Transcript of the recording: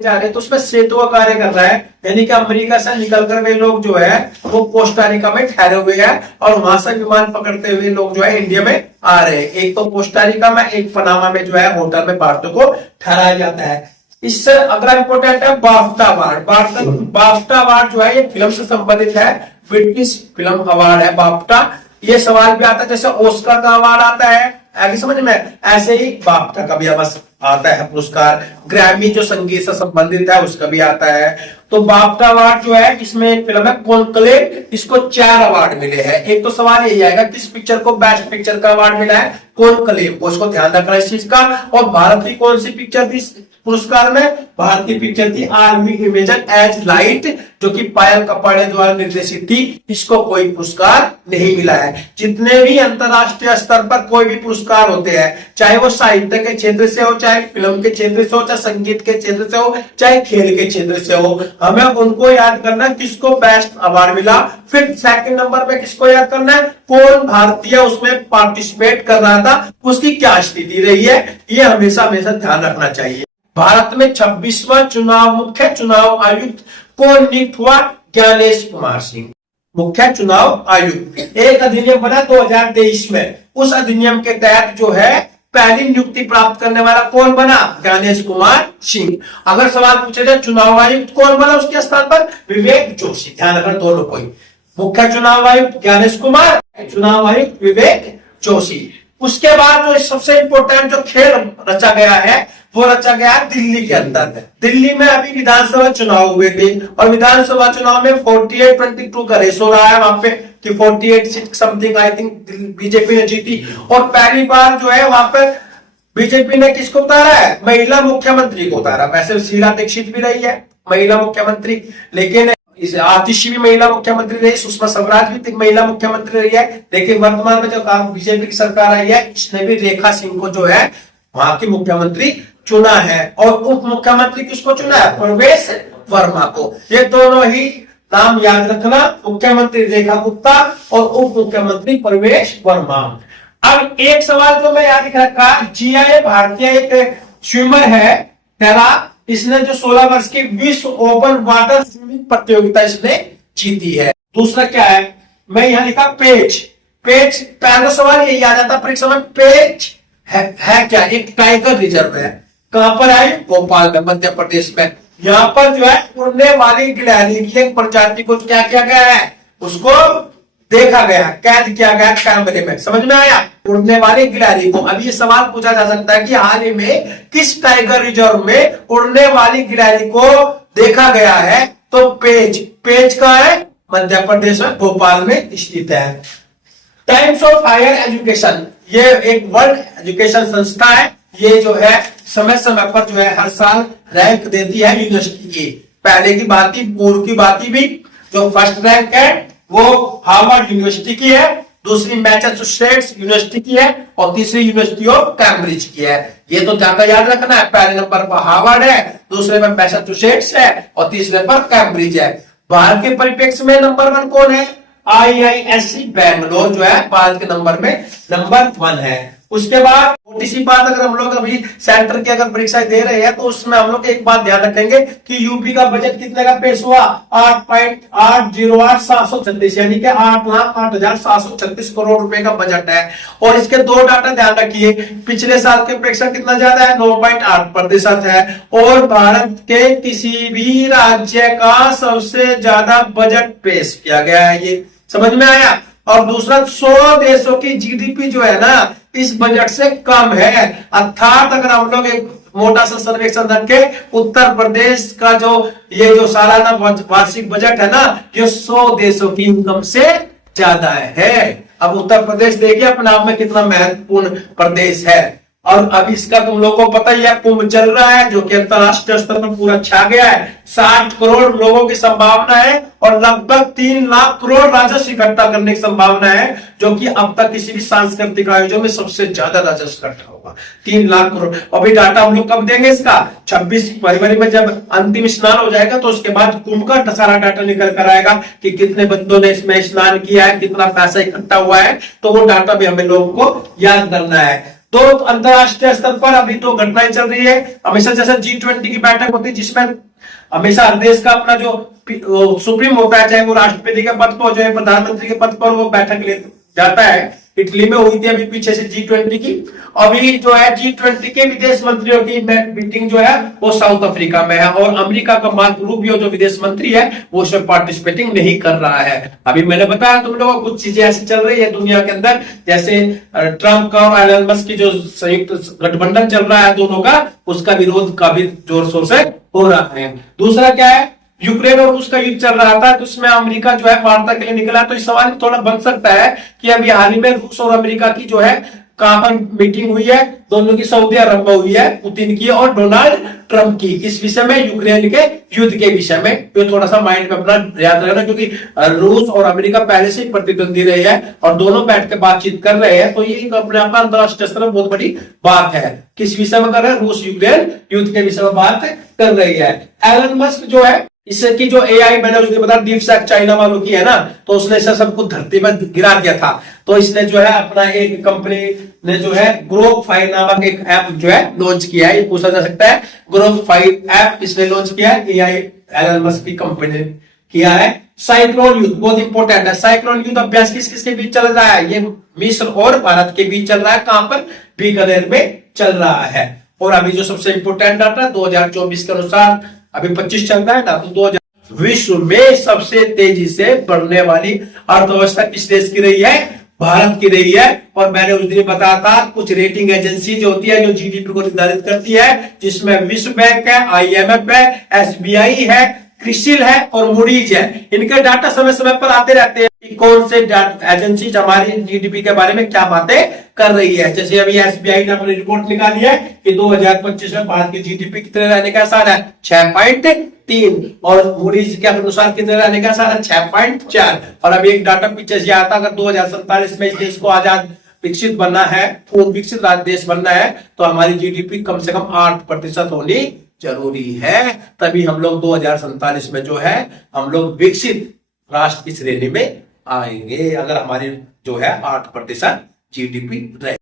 जा रहे हैं, तो उसमें सेतु का कार्य कर रहा है, यानी कि अमेरिका से निकलकर वे लोग जो है वो कोस्टारिका में ठहरे हुए हैं और वहां से विमान पकड़ते हुए लोग जो है इंडिया में आ रहे हैं। एक तो कोस्टारिका में, एक पनामा में जो है होटल में भारतीयों को ठहराया जाता है। इससे अगला इंपोर्टेंट है बाफ्टा अवार्ड। बाफ्टा अवार्ड जो है ये फिल्म से संबंधित है, ब्रिटिश फिल्म अवार्ड है बाफ्टा। ये सवाल भी आता है जैसे ऑस्कर का अवार्ड आता है, आगे समझ में, ऐसे ही बाफ्टा का भी आता है पुरस्कार। ग्रैमी जो संगीत से संबंधित है उसका भी आता है। तो बाफ्टा अवार्ड जो है, इसमें एक फिल्म है कॉन्क्लेव, इसको 4 अवार्ड मिले हैं। एक तो सवाल यही आएगा किस पिक्चर को बेस्ट पिक्चर का अवार्ड मिला है, कॉन्क्लेव को, उसको ध्यान रखना इस चीज का। और भारत की कौन सी पिक्चर थी पुरस्कार में, भारत की पिक्चर थी आर्मी इमेजन एज लाइट, जो कि पायल कपाड़े द्वारा निर्देशित थी। इसको कोई पुरस्कार नहीं मिला है। जितने भी अंतरराष्ट्रीय स्तर पर कोई भी पुरस्कार होते हैं, चाहे वो साहित्य के क्षेत्र से हो, चाहे फिल्म के क्षेत्र से हो, चाहे संगीत के क्षेत्र से हो, चाहे खेल के क्षेत्र से हो, हमें उनको याद करना है किसको बेस्ट अवार्ड मिला। फिर सेकंड नंबर पे किसको याद करना है, कौन भारतीय उसमें पार्टिसिपेट कर रहा था, उसकी क्या स्थिति रही है, ये हमेशा हमेशा ध्यान रखना चाहिए। भारत में 26वां चुनाव मुख्य चुनाव आयुक्त कौन नियुक्त हुआ, ज्ञानेश कुमार सिंह, मुख्य चुनाव आयुक्त। एक अधिनियम बना 2023 में, उस अधिनियम के तहत जो है पहली नियुक्ति प्राप्त करने वाला कौन बना, ज्ञानेश कुमार सिंह। अगर सवाल पूछे जाए चुनाव आयुक्त कौन बना उसके स्थान पर, विवेक जोशी। ध्यान रखना दोनों को, मुख्य चुनाव आयुक्त ज्ञानेश कुमार, चुनाव आयुक्त विवेक जोशी। उसके बाद जो सबसे इंपोर्टेंट जो खेल रचा गया है वो रचा गया दिल्ली के अंदर। दिल्ली में अभी विधानसभा चुनाव हुए थे और विधानसभा चुनाव में 48-22 का रेस हो रहा है वहां पे, कि 48 समथिंग आई थिंक बीजेपी ने जीती। और पहली बार जो है वहां पर बीजेपी ने किसको उतारा है, महिला मुख्यमंत्री को उतारा। वैसे शीला दीक्षित भी रही है महिला मुख्यमंत्री, लेकिन इस आतिशी भी महिला मुख्यमंत्री रही, सुषमा स्वराज भी महिला मुख्यमंत्री रही है। लेकिन वर्तमान में जो बीजेपी की सरकार आई है, इसने भी रेखा सिंह को जो है वहां की मुख्यमंत्री चुना है। और उप मुख्यमंत्री किसको चुना है, प्रवेश वर्मा को। ये दोनों ही नाम याद रखना, मुख्यमंत्री रेखा गुप्ता और उप मुख्यमंत्री प्रवेश वर्मा। अब एक सवाल जो मैं याद रखा, जिया भारतीय एक स्विमर है तैराक, इसने जो 16 वर्ष की विश्व ओपन वाटर स्विमिंग प्रतियोगिता इसने जीती है। दूसरा क्या है, मैं यहां लिखा पेच। पहला सवाल यही आ जाता परीक्षा में, पेच है क्या, एक टाइगर रिजर्व है। कहां पर है, भोपाल में, मध्य प्रदेश में। यहाँ पर जो है उड़ने वाली गिलहरी की एक प्रजाति को क्या किया गया है, उसको देखा गया, कैद किया गया कैमरे में। समझ में आया, उड़ने वाली गिलहरी को। अब ये सवाल पूछा जा सकता है कि हाल ही में किस टाइगर रिजर्व में उड़ने वाली गिलहरी को देखा गया है, तो पेच का है, मध्य प्रदेश में, भोपाल में स्थित है। टाइम्स ऑफ हायर एजुकेशन, ये एक वर्ल्ड एजुकेशन संस्था है। ये जो है समय समय पर जो है हर साल रैंक देती है यूनिवर्सिटी की। पहले की बात थी, पूर्व की बात भी, जो फर्स्ट रैंक है वो हार्वर्ड यूनिवर्सिटी की है, दूसरी मैसाचुसेट्स यूनिवर्सिटी की है और तीसरी यूनिवर्सिटी ऑफ कैम्ब्रिज की है। ये तो ज्यादा याद रखना है, पहले नंबर पर हार्वर्ड है, दूसरे पर मैसाचुसेट्स है और तीसरे पर कैम्ब्रिज है। भारत के परिप्रेक्ष्य में नंबर 1 कौन है, IISc बैंगलोर जो है भारत के नंबर में नंबर 1 है। उसके बाद छोटी सी बात, अगर हम लोग अभी सेंटर की अगर परीक्षा दे रहे हैं तो उसमें हम लोग एक बात ध्यान रखेंगे कि यूपी का बजट कितने का पेश हुआ, 8,808,736, यानी कि 8,08,736 करोड़ रुपए का बजट है। और इसके 2 डाटा ध्यान रखिए, पिछले साल के अपेक्षा कितना ज्यादा है, 9.8% है। और भारत के किसी भी राज्य का सबसे ज्यादा बजट पेश किया गया है, ये समझ में आया। और दूसरा, 100 देशों की जीडीपी जो है ना इस बजट से कम है। अर्थात अगर हम लोग एक मोटा सा सर्वेक्षण रखे, उत्तर प्रदेश का जो सालाना वार्षिक बजट है ना, ये 100 देशों की इनकम से ज्यादा है। अब उत्तर प्रदेश देखिए अपने आप में कितना महत्वपूर्ण प्रदेश है। और अब इसका तुम लोगों को पता ही है, कुंभ चल रहा है जो कि अंतरराष्ट्रीय स्तर पर पूरा छा गया है। 60 करोड़ लोगों की संभावना है और लगभग 3 लाख करोड़ राजस्व इकट्ठा करने की संभावना है, जो कि अब तक किसी भी सांस्कृतिक आयोजन में सबसे ज्यादा राजस्व इकट्ठा होगा, 3 लाख करोड़। अभी डाटा हम लोग कब देंगे इसका, 26 फरवरी में जब अंतिम स्नान हो जाएगा तो उसके बाद कुंभ का सारा डाटा निकल कर आएगा कि कितने बंदों ने इसमें स्नान किया है, कितना पैसा इकट्ठा हुआ है। तो वो डाटा भी हमें लोगों को याद करना है। तो अंतरराष्ट्रीय स्तर पर अभी तो घटनाएं चल रही है। हमेशा जैसे G20 की बैठक होती है जिसमें हमेशा हर देश का अपना जो सुप्रीम होता है, चाहे वो राष्ट्रपति के पद पर हो चाहे प्रधानमंत्री के पद पर, वो बैठक ले जाता है। इटली में हुई थी अभी पीछे से G20 की। अभी जो है G20 के विदेश मंत्रियों की मीटिंग जो है वो साउथ अफ्रीका में है, और अमेरिका का मार्को रूबियो जो विदेश मंत्री है वो उसमें पार्टिसिपेटिंग नहीं कर रहा है। अभी मैंने बताया तुम लोगों को कुछ चीजें ऐसी चल रही है दुनिया के अंदर, जैसे ट्रंप का और एलन मस्क की जो संयुक्त गठबंधन चल रहा है दोनों का, उसका विरोध काफी जोर शोर से हो रहा है। दूसरा क्या है, यूक्रेन और रूस का युद्ध चल रहा था, तो उसमें अमेरिका जो है वार्ता के लिए निकला। तो इस सवाल थोड़ा बन सकता है कि अभी हाल ही में रूस और अमेरिका की जो है कहां पर मीटिंग हुई है, दोनों की सऊदी अरब में हुई है, पुतिन की और डोनाल्ड ट्रंप की, किस विषय में, यूक्रेन के युद्ध के विषय में। तो थोड़ा सा माइंड में अपना याद रखना, क्योंकि रूस और अमेरिका पहले से ही प्रतिद्वंदी रहे हैं और दोनों बैठ के बातचीत कर रहे हैं, तो ये अपने आप में अंतरराष्ट्रीय स्तर पर बहुत बड़ी बात है। किस विषय में कर रहे हैं, रूस यूक्रेन युद्ध के विषय में बात कर रही है। एलन मस्क जो है, इसकी जो एआई मैंने उसने बताया डीप सैक चाइना वालों की है ना, तो उसने इसे सबको धरती पर गिरा दिया था। तो इसने जो है अपना एक कंपनी ने जो है ग्रोक 5 नामक एक ऐप जो है लॉन्च किया है। ये पूछा जा सकता है, ग्रोक 5 ऐप इसने लॉन्च किया है, एआई एलन मस्क की कंपनी ने किया है। साइक्लोन युद्ध बहुत इंपॉर्टेंट है। साइक्लोन युद्ध अभ्यास किस किस के बीच चल रहा है, ये मिस्र और भारत के बीच चल रहा है। कहां पर, बीकानेर में चल रहा है। और अभी जो सबसे इंपॉर्टेंट डाटा 2024 के अनुसार, अभी 25 चल रहा है ना, तो 2000 विश्व में सबसे तेजी से बढ़ने वाली अर्थव्यवस्था किस देश की रही है, भारत की रही है। और मैंने उस दिन बताया था कुछ रेटिंग एजेंसी जो होती है जो जीडीपी को निर्धारित करती है, जिसमें विश्व बैंक है, आईएमएफ है, एसबीआई है, क्रिसिल है और मूडीज है। इनके डाटा समय समय पर आते रहते हैं कि कौन से एजेंसी हमारी जीडीपी के बारे में क्या बातें कर रही है। जैसे अभी एसबीआई ने अपनी रिपोर्ट निकाली है कि 2025 में भारत की जीडीपी कितने रहने का आसार है, 6.3, और मूडीज के अनुसार कितने रहने का आसार है, 6.4। और अभी एक डाटा पीछे से आता, अगर 2047 में इस देश को आजाद विकसित बनना है, पूर्ण विकसित देश बनना है, तो हमारी जीडीपी कम से कम 8% होनी जरूरी है। तभी हम लोग 2047 में जो है हम लोग विकसित राष्ट्र की श्रेणी में आएंगे, अगर हमारी जो है 8% जीडीपी रहे।